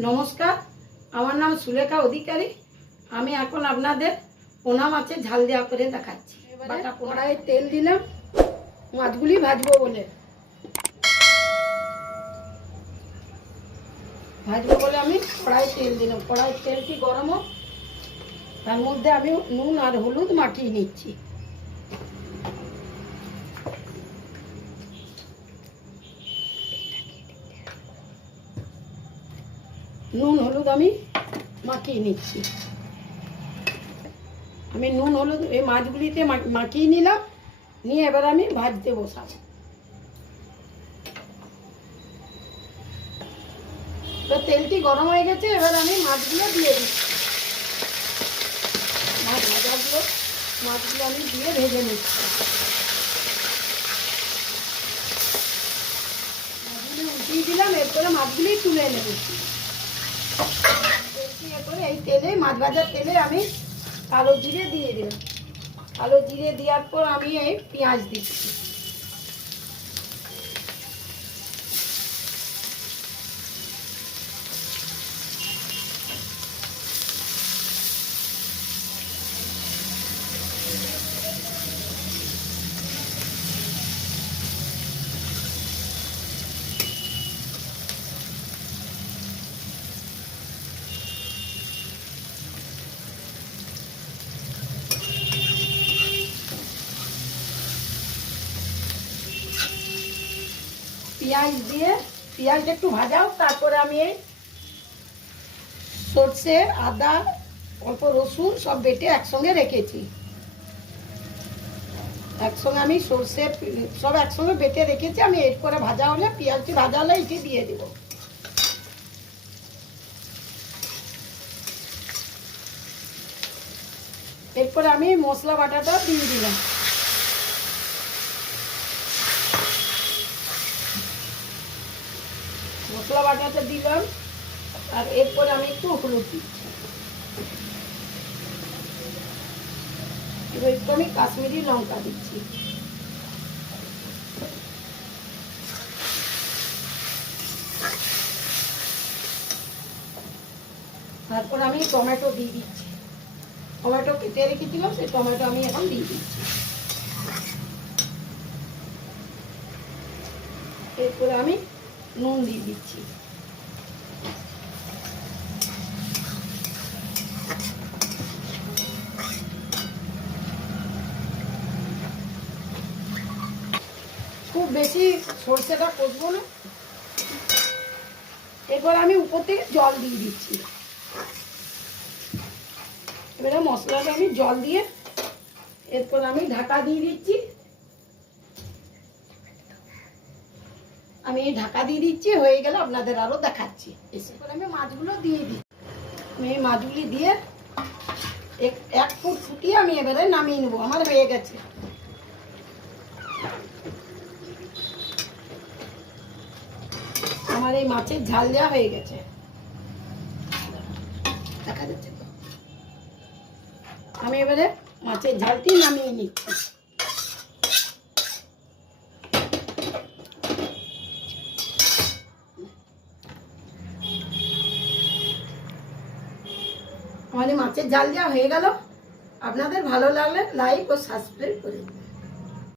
নমস্কার, আমার নাম সুলেখা অধিকারী। আমি এখন আপনাদের পোনা মাছের ঝাল দেওয়া করে দেখাচ্ছি। বাটা কড়াইয়ে তেল দিলাম মাছগুলি ভাজবো বলে আমি কড়াইয়ে তেল দিলাম। কড়াইয়ের তেলটি গরম হোক, তার মধ্যে আমি নুন আর হলুদ মাখিয়ে নিচ্ছি। নুন হলুদ আমি মাখিয়ে নিচ্ছি। আমি নুন হলুদ এই মাছগুলিতে মাখিয়ে নিলাম, নিয়ে এবার আমি ভাজতে বসাবো। তো তেলটি গরম হয়ে গেছে, এবার আমি মাছগুলো দিয়ে দিচ্ছি। মাছগুলো আমি দিয়ে ভেজে নিচ্ছি। মাছগুলি উঠিয়ে দিলাম, এরপরে মাছগুলি তুলে নেব। এরপরে এই তেলে, মাছ ভাজার তেলে আমি কালো জিরে দিয়ে দিলাম। কালো জিরে দেওয়ার পর আমি এই পেঁয়াজ দিচ্ছি। পেঁয়াজ দিয়ে পেঁয়াজটা একটু ভাজাও, তারপরে আমি এই সর্ষে, আদা, অল্প রসুন সব বেটে একসঙ্গে রেখেছি। একসঙ্গে আমি সর্ষে সব একসঙ্গে বেটে রেখেছি। আমি এরপরে ভাজা হলে, পেঁয়াজটি ভাজা হলে এটি দিয়ে দেব। এরপরে আমি মশলা বাটাটা দিয়ে দিলাম। মশলা বাটাটা দিলাম, আর এরপরে আমি একটু হলুদ দিচ্ছি। এবার একটু আমি কাশ্মীরি লঙ্কা দিচ্ছি। তারপর আমি টমেটো দিয়ে দিচ্ছি। টমেটো কেটে রেখেছিলাম, সেই টমেটো আমি এখন দিয়ে দিচ্ছি। এরপরে আমি নুন দিয়ে দিচ্ছি। খুব বেশি সরষেটা কষবো না। এরপর আমি উপর থেকে জল দিয়ে দিচ্ছি। এবারে মশলাটা আমি জল দিয়ে, এরপর আমি ঢাকা দিয়ে দিচ্ছি। আমি ঢাকা দিয়ে দিচ্ছি, হয়ে গেলে আপনাদের আরো দেখাচ্ছি। এরপর আমি মাছগুলো দিয়ে দিচ্ছি। আমি এই মাছগুলি দিয়ে এক ফুট ফুটিয়ে আমি এবারে নামিয়ে নেবো। আমার হয়ে গেছে। আমার এই মাছের ঝাল দেওয়া হয়ে গেছে, দেখা যাচ্ছে তো। আমি এবারে মাছের ঝালটি নামিয়ে নিচ্ছি। আমাদের মাছের ঝাল দেওয়া হয়ে গেল। আপনাদের ভালো লাগলে লাইক ও সাবস্ক্রাইব করে দিন।